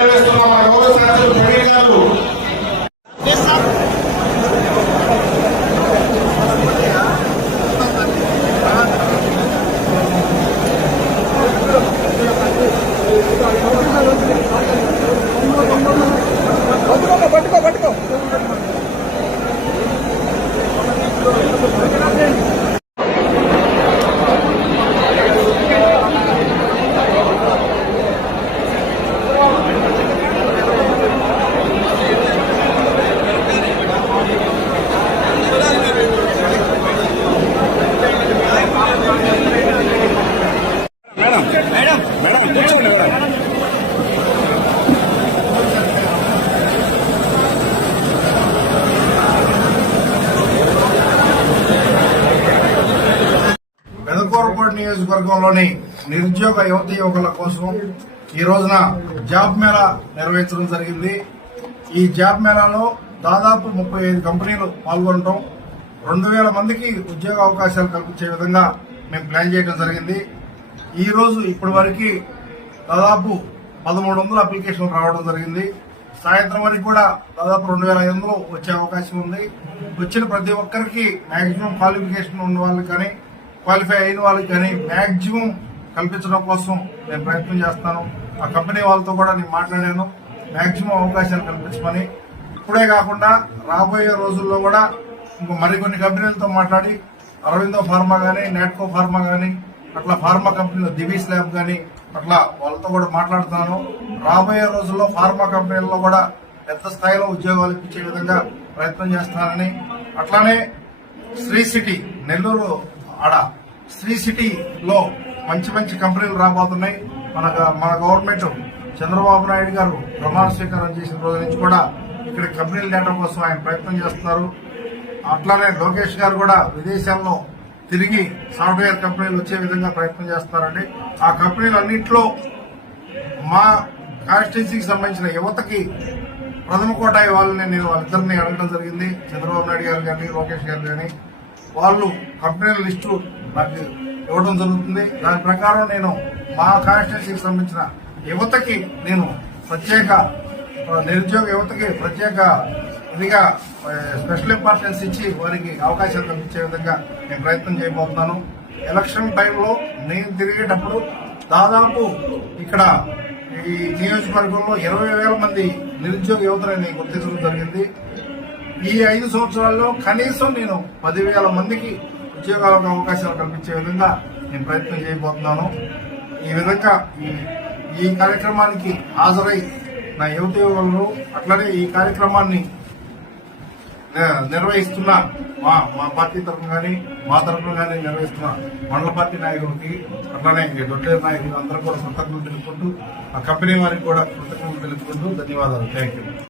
మన గౌరవ శాసన ప్రవీణ్ గారు. నియోజకవర్గంలోని నిరుద్యోగ యువత యువకుల కోసం ఈ రోజున జాబ్ మేళా నిర్వహించడం జరిగింది. ఈ జాబ్ మేళాలో దాదాపు ముప్పై ఐదు కంపెనీలు పాల్గొనడం రెండు వేల మందికి ఉద్యోగ అవకాశాలు కల్పించే విధంగా మేము ప్లాన్ చేయడం జరిగింది. ఈరోజు ఇప్పటి వరకు దాదాపు పదమూడు వందల అప్లికేషన్లు రావడం జరిగింది. సాయంత్రం వరకు కూడా దాదాపు రెండు వేల ఐదు వందలు వచ్చే అవకాశం ఉంది. వచ్చిన ప్రతి ఒక్కరికి మాక్సిమం క్వాలిఫికేషన్ ఉన్న వాళ్ళు కానీ క్వాలిఫై అయిన వాళ్ళకి కానీ మ్యాక్సిమం కల్పించడం కోసం నేను ప్రయత్నం చేస్తాను. ఆ కంపెనీ వాళ్ళతో కూడా నేను మాట్లాడాను. మ్యాక్సిమం అవకాశాలు కల్పించమని. ఇప్పుడే కాకుండా రాబోయే రోజుల్లో కూడా ఇంకో మరికొన్ని కంపెనీలతో మాట్లాడి అరవిందో ఫార్మా కానీ నాట్కో ఫార్మా కానీ అట్లా ఫార్మా కంపెనీలో దివీస్ ల్యాబ్ కానీ అట్లా వాళ్ళతో కూడా మాట్లాడుతున్నాను రాబోయే రోజుల్లో ఫార్మా కంపెనీల్లో కూడా పెద్ద స్థాయిలో ఉద్యోగాలు ఇప్పించే విధంగా ప్రయత్నం చేస్తానని. అట్లానే శ్రీ సిటీ నెల్లూరు ఆడ శ్రీ సిటీలో మంచి మంచి కంపెనీలు రాబోతున్నాయి. మన మన గవర్నమెంట్ చంద్రబాబు నాయుడు గారు ప్రమాణ స్వీకారం చేసిన రోజు నుంచి కూడా ఇక్కడ కంపెనీలు డేటా కోసం ఆయన ప్రయత్నం చేస్తున్నారు. అట్లానే లోకేష్ గారు కూడా విదేశాల్లో తిరిగి సాఫ్ట్వేర్ కంపెనీలు వచ్చే విధంగా ప్రయత్నం చేస్తున్నారండి. ఆ కంపెనీలన్నింటిలో మా కాన్స్టిట్యున్సీకి సంబంధించిన యువతకి ప్రథమ కోటాయి వాళ్ళని నేను వాళ్ళిద్దరిని అడగడం జరిగింది. చంద్రబాబు నాయుడు గారు కానీ లోకేష్ గారు కానీ వాళ్ళు కంపెనీల లిస్టు నాకు ఇవ్వడం జరుగుతుంది. దాని ప్రకారం నేను మా కాన్స్టిట్యూన్సీకి సంబంధించిన యువతకి నేను ప్రత్యేక నిరుద్యోగ యువతకి ప్రత్యేక ఇదిగా స్పెషల్ ఇంపార్టెన్స్ ఇచ్చి వారికి అవకాశాలు కల్పించే విధంగా నేను ప్రయత్నం చేయబోతున్నాను. ఎలక్షన్ టైంలో నేను తిరిగేటప్పుడు దాదాపు ఇక్కడ ఈ నియోజకవర్గంలో ఇరవై వేల మంది నిరుద్యోగ యువతని గుర్తించడం జరిగింది. ఈ ఐదు సంవత్సరాల్లో కనీసం నేను పదివేల మందికి ఉద్యోగాలకు అవకాశాలు కల్పించే విధంగా నేను ప్రయత్నం చేయబోతున్నాను. ఈ విధంగా ఈ కార్యక్రమానికి హాజరై నా యువత యువకులు అట్లనే ఈ కార్యక్రమాన్ని నిర్వహిస్తున్న మా మా పార్టీ తరఫున కానీ మా తరఫున కానీ నిర్వహిస్తున్న మండల పార్టీ నాయకులకి అట్లానే దొడ్డే నాయకులు అందరూ కూడా కృతజ్ఞతలు తెలుపుకుంటూ ఆ కంపెనీ వారికి కూడా కృతజ్ఞతలు తెలుపుకుంటూ ధన్యవాదాలు. Thank you